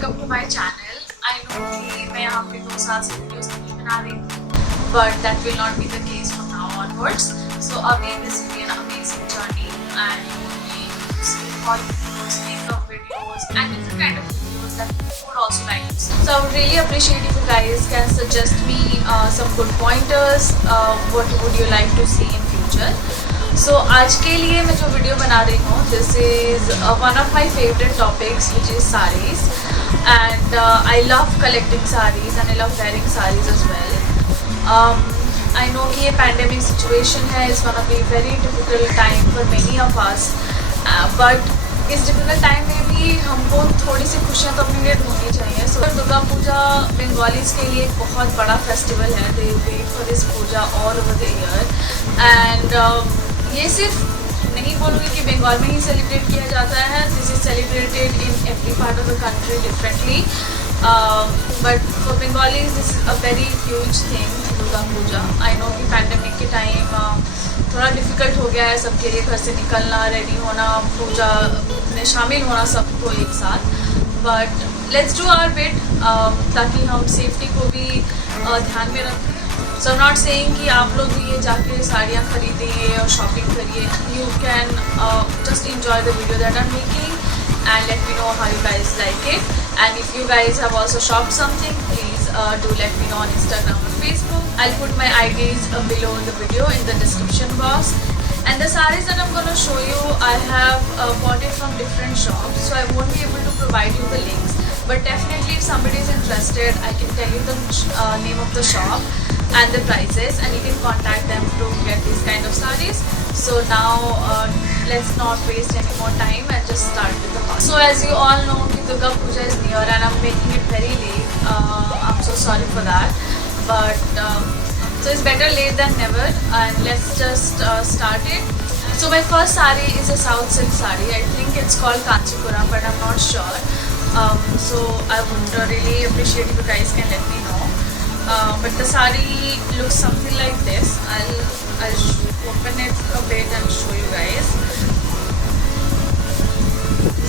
Welcome to my channel. I know कि मैं यहाँ पे 2 साल से वीडियोस नहीं बना रही थी, but that will not be the case from now onwards. So again this will be an amazing journey and all videos, makeup videos and different kind of videos that you would also like to see. So I would really appreciate if you guys can suggest me some good pointers, what would you like to see in future. So आज के लिए मैं जो video बना रही हूँ, this is one of my favorite topics which is sarees and I love collecting sarees and I love wearing sarees as well. I know कि ये pandemic situation है, it's gonna be very difficult time for many of us. But इस difficult time में भी हमको थोड़ी सी खुशियाँ तो अपने लिए ढूंढनी चाहिए। सो दुर्गा पूजा बंगालीज़ के लिए एक बहुत बड़ा फेस्टिवल है। They wait for this puja all over the year and ये सिर्फ नहीं बोलूँगी कि बंगाल में ही सेलिब्रेट किया जाता है। This is celebrated in every part of the country differently, but for Bengalis this is a very huge thing Durga Puja. I know कि पैंडेमिक के टाइम थोड़ा डिफ़िकल्ट हो गया है सबके लिए, घर से निकलना, रेडी होना, पूजा में शामिल होना सबको एक साथ, but let's do our bit ताकि हम सेफ्टी को भी ध्यान में रखें। So I am not saying कि आप लोग भी ये जाके साड़ियाँ खरीदिए और शॉपिंग करिए। You can just enjoy the video that I'm making and let me know how you guys like it. And if you guys have also shopped something, please do let me know on Instagram or Facebook. I'll put my IDs below the video in the description box. And the sarees that I'm gonna show you, I have bought it from different shops, so I won't be able to provide you the links. But definitely, if somebody is interested, I can tell you the name of the shop and the prices, and you can contact them to get these kind of sarees. So now let's not waste any more time and just start with the haul. So as you all know, Durga Puja is near and I'm making it very late. I'm so sorry for that, but so it's better late than never, and let's just start it. So my first saree is a South silk saree. I think it's called Kanchipuram, but I'm not sure. So I would really appreciate if you guys can let me know. But the saree looks something like this. I'll open it a bit and show you guys.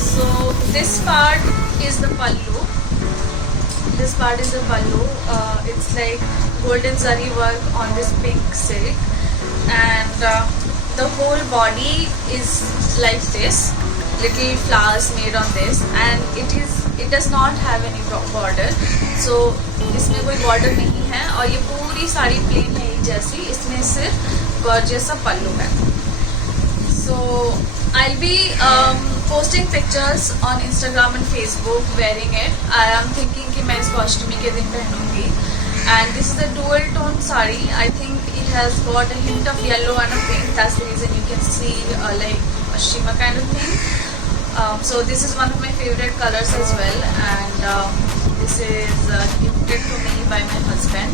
So this part is the pallu. This part is the pallu. It's like golden zari work on this pink silk, and the whole body is like this. Little flowers made on this, and it does not have any border. So इसमें कोई border नहीं है और ये पूरी sari plain है ही जैसी, इसमें सिर्फ gorgeous सा पल्लू है. So I'll be posting pictures on Instagram and Facebook wearing it. I am thinking कि मैं इसको अष्टमी के दिन पहनूंगी. And this is a dual tone saree. I think it has got a hint of yellow and a pink. That's the reason you can see like a shimmer kind of thing. So this is one of my favorite colors as well, and this is gifted to me by my husband,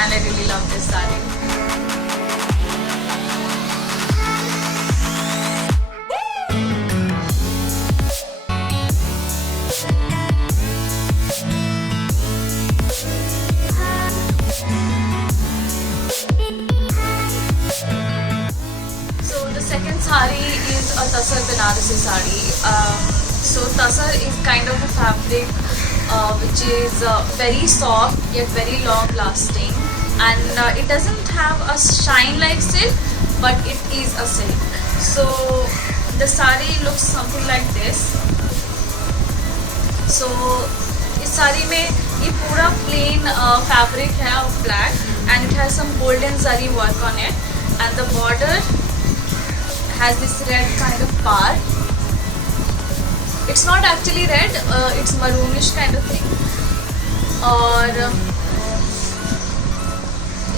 and I really love this saree. Second saree is a Tasar Banarasi saree. So Tasar is kind of a fabric which is very soft yet very long lasting, and it doesn't have a shine like silk, but it is a silk. So the saree looks something like this. So इस साड़ी में ये पूरा plain fabric है of black, and it has some golden zari work on it, and the border has this red kind of part. It's not actually red, it's maroonish kind of thing. और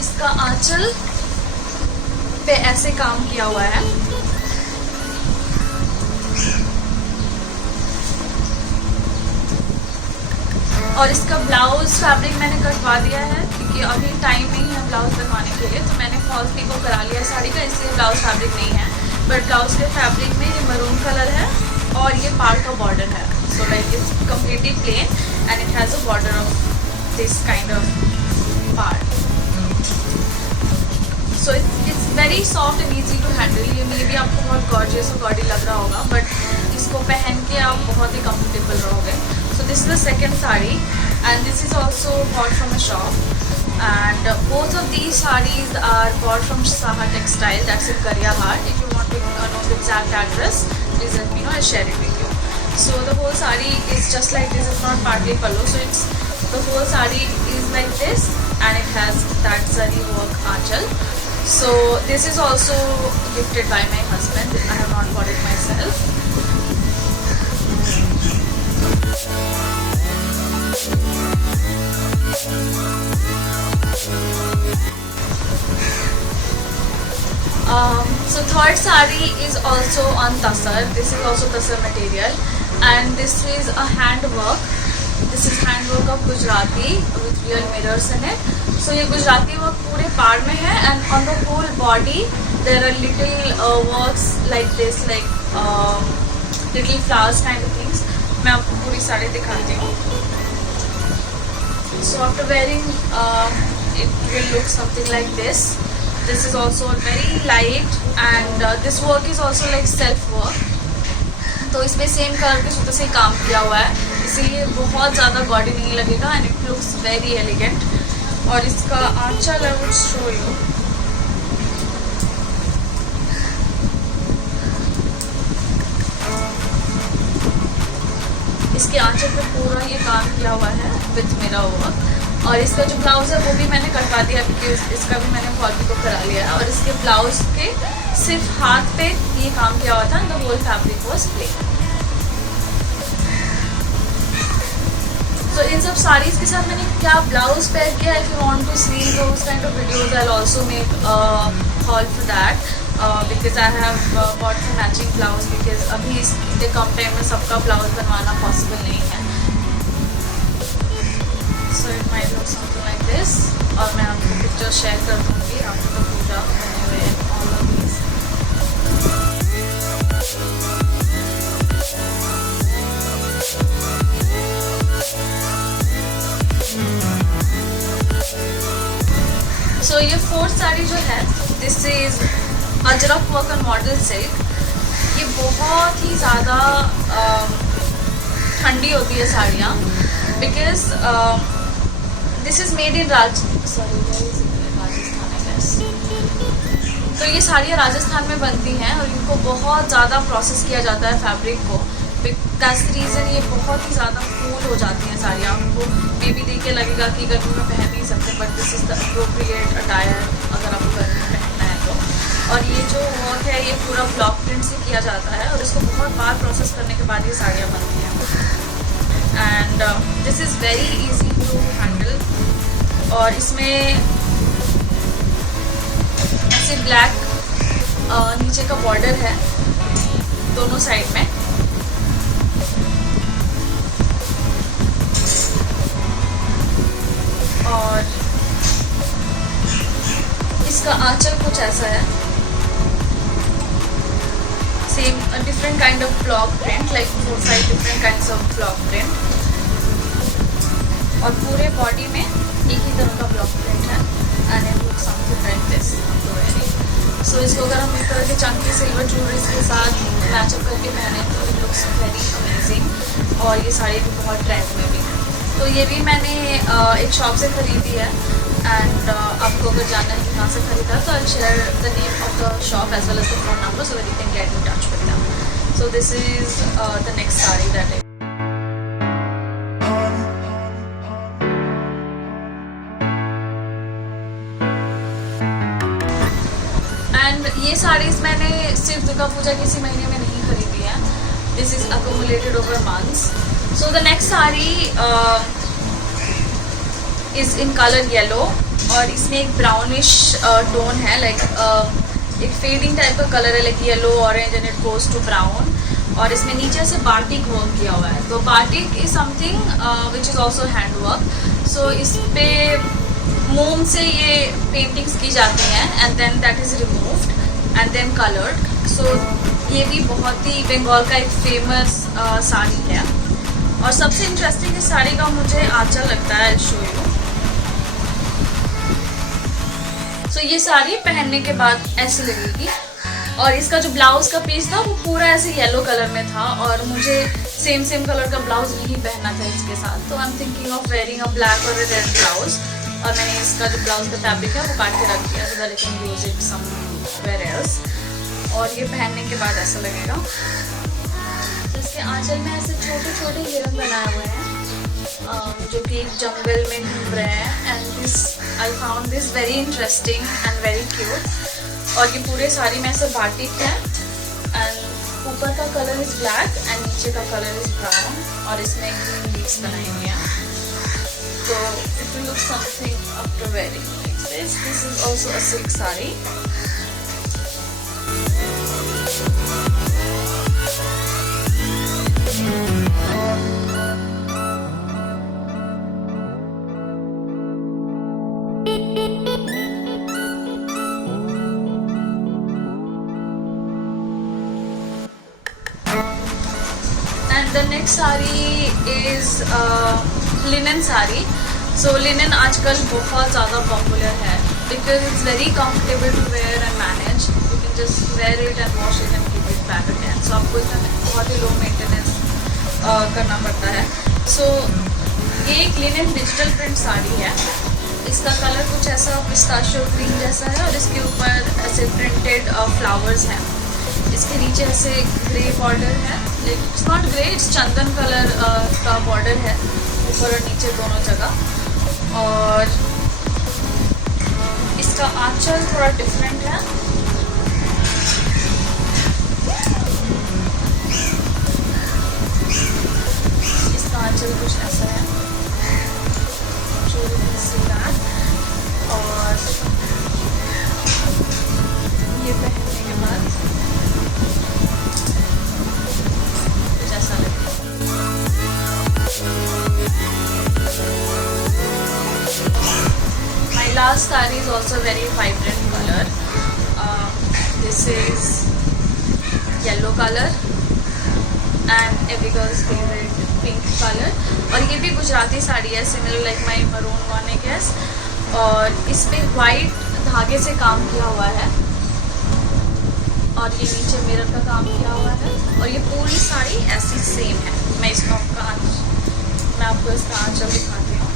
इसका आंचल पे ऐसे काम किया हुआ है. और इसका ब्लाउज फैब्रिक मैंने कटवा दिया है क्योंकि अभी टाइम नहीं है ब्लाउज बनवाने के लिए, तो मैंने फॉल्स पिको करा लिया साड़ी का, इसलिए ब्लाउज फैब्रिक नहीं है. बट ब्लाउज के फैब्रिक में ये मरून कलर है और ये पार्ट का बॉर्डर है. So like it's completely plain and it has a border of this kind of part. So it's very soft and easy to handle. ये मे भी आपको बहुत गॉर्जियस और गॉडी लग रहा होगा, बट इसको पहन के आप बहुत ही कंफर्टेबल रहोगे. So this is the second sari, and this is also bought from a shop. And both of these sarees are bought from Saha Textile, that's in Karyahat. If you want to know the exact address, please let me know, I'll share it with you. So the whole sari is just like this, it's not partly pallu, so it's the whole sari is like this, and it has that zari work aanchal. So this is also gifted by my husband, I have not bought it myself. So third sari is also on tasar. This is also tasar material, and this is a hand work. This is hand work of Gujarati with real mirrors in it. So ये Gujarati work पूरे पार में है, and on the whole body there are little works like this, like little flowers kind of things. मैं आपको पूरी साड़ी दिखाती हूँ. So after wearing, it will look something like this. This is also very light, and this work is also like self work. तो इसमें same colour के सूत्र से काम किया हुआ है, इसीलिए बहुत ज़्यादा गॉडी नहीं लगेगा, and it looks very elegant. और इसका आंचल आई वुड शो यू. इसके आंचल पे पूरा ये काम किया हुआ है विथ मेरा वर्क. और इसका जो ब्लाउज़ है वो भी मैंने कटवा दिया, बिकॉज इसका भी मैंने फॉल पिको करा लिया है. और इसके ब्लाउज़ के सिर्फ हाथ पे ये काम किया हुआ था, the whole fabric was plain. तो इन सब साड़ीज़ के साथ मैंने क्या ब्लाउज पेयर किया. If you want to see those kind of videos I will also make haul for that, because I have bought some matching blouse, because अभी इतने कम टाइम में सबका ब्लाउज बनवाना पॉसिबल नहीं है. So it might look something like this. और मैं आपको पिक्चर शेयर कर दूँगी आपको तो पूजा बने हुए all of these. So ये फोर्थ साड़ी जो है, this is Ajrak work on modal silk. ये बहुत ही ज़्यादा ठंडी होती है साड़ियाँ, because this is made in Rajasthan I guess. तो ये साड़ियाँ राजस्थान में बनती हैं, और इनको बहुत ज़्यादा प्रोसेस किया जाता है फैब्रिक को. दैट्स द रीज़न ये बहुत ही ज़्यादा कूल हो जाती हैं साड़ियाँ. आपको मे भी देख के लगेगा कि गर्मी में पहन नहीं सकते, but this is the appropriate attire अगर आपको गर्मी में पहनना है तो. और ये जो वर्क है ये पूरा ब्लॉक प्रिंट से किया जाता है, और इसको बहुत बार प्रोसेस करने के बाद ये साड़ियाँ बनती हैं. And this is very easy to handle. और इसमें ऐसे ब्लैक नीचे का बॉर्डर है दोनों साइड में. और इसका आंचल कुछ ऐसा है, same different kind of block print, like 4-5 different kinds of block print. और पूरे बॉडी में एक ही तरह का ब्लॉक प्रिंट है, and it looks something like this. So इसको अगर हम इस तरह के चंकी सिल्वर ज्वेलरीज के साथ मैचअप करके पहने तो इट लुक्स वेरी अमेजिंग. और ये साड़ी भी बहुत ट्रेंड में भी है. तो ये भी मैंने एक शॉप से ख़रीदी है, एंड आपको अगर जानना है कि कहाँ से ख़रीदा तो I share the name of the shop as well as the phone number so that you can get in touch with them. So this is the next sari that ये साड़ीज़ मैंने सिर्फ दुर्गा पूजा के इसी महीने में नहीं खरीदी है. This is accumulated over months. So the next sari is in colour yellow, और इसमें एक ब्राउनिश टोन है, लाइक एक फेडिंग टाइप का कलर है, like yellow orange and it goes to brown. और इसमें नीचे से बाटिक वर्क किया हुआ है. तो batik is something which is also hand work. So इस पर मोम से ये पेंटिंग्स की जाती हैं, and then that is removed and then coloured. So ये भी बहुत ही बंगाल का एक फेमस साड़ी है. और सबसे इंटरेस्टिंग इस साड़ी का मुझे आंचल लगता है, शो यू. सो ये साड़ी पहनने के बाद ऐसी लगेगी. और इसका जो ब्लाउज का पीस था वो पूरा ऐसे येलो कलर में था और मुझे सेम कलर का ब्लाउज नहीं पहनना था इसके साथ, तो I am thinking of wearing a black और रेड ब्लाउज। और मैंने इसका जो ब्लाउज का फैब्रिक है वो काट के रख दिया so that I can use it somewhere else. और ये पहनने के बाद ऐसा लगेगा। तो इसके आंचल में ऐसे छोटे छोटे हिरन बनाए हुए हैं जो कि एक जंगल में घूम रहे हैं। And this I found this very interesting and very cute. और ये पूरे साड़ी में ऐसे बाटिक है एंड ऊपर का कलर इज ब्लैक एंड नीचे का कलर इज ब्राउन और इसमें ग्रीन लीव्स बनाई हुई हैं। तो it will look something after wearing like this. This is also a silk sari. The next sari is linen sari. So linen आजकल बहुत ज़्यादा पॉपुलर है because it's very comfortable to wear and manage. You can just wear it and wash it and keep it back again. So आपको इसमें बहुत ही low maintenance करना पड़ता है। So ये एक लिनन डिजिटल प्रिंट साड़ी है। इसका कलर कुछ ऐसा पिस्ताशियो ग्रीन जैसा है और इसके ऊपर ऐसे प्रिंटेड फ्लावर्स हैं। इसके नीचे ऐसे ग्रे बॉर्डर है, लेकिन it's not grey, it's Chandan colour का बॉर्डर है ऊपर और नीचे दोनों जगह। और इसका आंचल थोड़ा डिफरेंट है। इसका आंचल कुछ ऐसा है जो और ये पहनने के बाद my last saree is also very vibrant color. This is yellow color and every girl's favorite pink color. और ये भी गुजराती साड़ी है similar like my maroon one I guess. और इस पे white धागे से काम किया हुआ है और ये नीचे मिरर का काम किया हुआ है और ये पूरी साड़ी ऐसी सेम है। मैं आपको इसका आंचल दिखाती हूँ।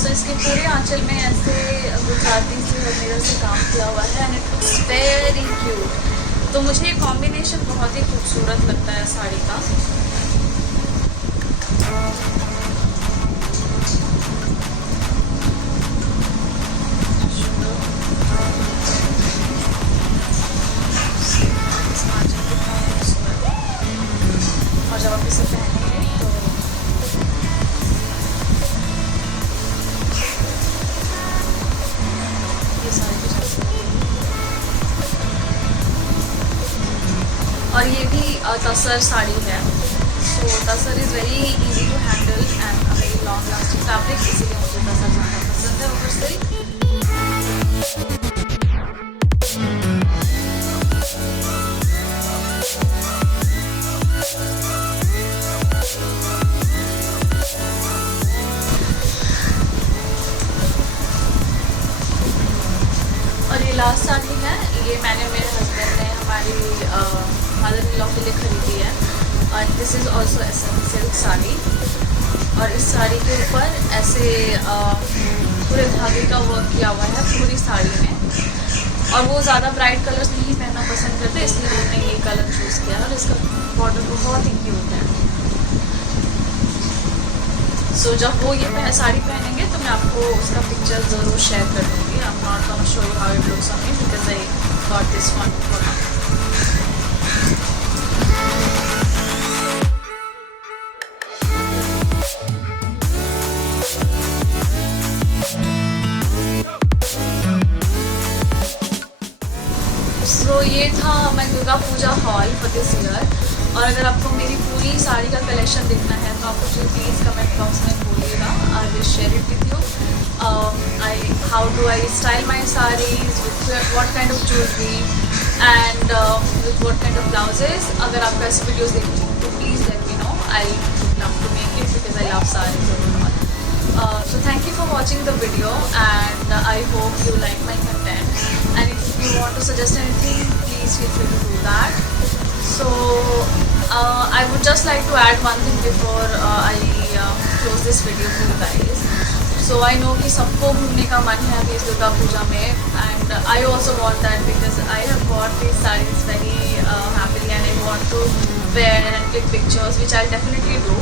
So इसके पूरे आंचल में ऐसे गुजराती से और मिरर से काम किया हुआ है and it looks very cute. तो मुझे ये कॉम्बिनेशन बहुत ही खूबसूरत लगता है साड़ी का। और जब आप इसे पहनेंगे तो ये सारी कुछ। और ये भी तसर साड़ी है। So tussar is very easy to handle and very long lasting fabric, इसीलिए मुझे तसर ज़्यादा पसंद है ओवर सिल्क। और ये लास्ट साड़ी है, ये मैंने मेरे हस्बैंड ने हमारी मदर इन लॉ के लिए खरीदी है और दिस इज़ ऑल्सो ऐसे सिल्क साड़ी। और इस साड़ी के ऊपर ऐसे पूरे धागे का वर्क किया हुआ है पूरी साड़ी में। और वो ज़्यादा ब्राइट कलर्स नहीं पहनना पसंद करते, इसलिए उन्होंने ये कलर चूज़ किया और इसका बॉर्डर बहुत ही क्यूट है। सो जब वो ये साड़ी पहनेंगे तो मैं आपको उसका पिक्चर ज़रूर शेयर कर दूँगी। I am not gonna show you how it looks on me because I got this one for now. So ये था मैं Durga puja haul for this year. और अगर आपको मेरी पूरी साड़ी का कलेक्शन देखना है तो आप मुझे प्लीज़ कमेंट बॉक्स में बोलिएगा। I will share it with you. How do I style my saris with what kind of jewellery and with what kind of blouses. अगर आपको ऐसे वीडियोज़ देखनी हो तो please let me know. I love to make it because I love saris और all. So thank you for watching the video, and I hope you like my content. And if you want to suggest anything, please feel free to do that. So I would just like to add one thing before I close this video for you guys. So I know कि सबको घूमने का मन है अभी इस दुर्गा पूजा में, and I also want that because I have bought these sarees very happily and I want to wear and click pictures, which I'll definitely do.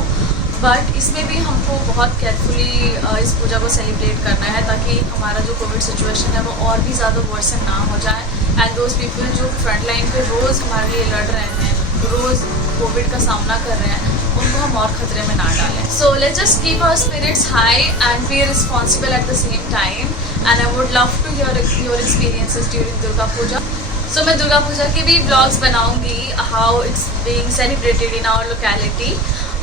But इसमें भी हमको बहुत केयरफुली इस पूजा को सेलिब्रेट करना है ताकि हमारा जो कोविड सिचुएशन है वो और भी ज़्यादा वर्सन ना हो जाए, एंड दोज पीपल जो फ्रंट लाइन पे रोज़ हमारे लिए लड़ रहे हैं, रोज़ कोविड का सामना कर रहे हैं, उनको हम और खतरे में ना डालें. So let's just keep our spirits high and be responsible at the same time, and I would love to hear your experiences during Durga puja. So मैं दुर्गा पूजा के भी ब्लॉग्स बनाऊंगी, how it's being celebrated in our locality.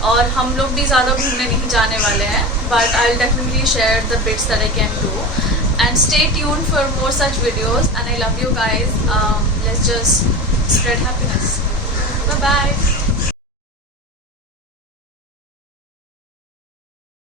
और हम लोग भी ज़्यादा घूमने नहीं जाने वाले हैं, but I will definitely share the bits that I can do. And stay tuned for more such videos, and I love you guys. Let's just spread happiness. Bye bye.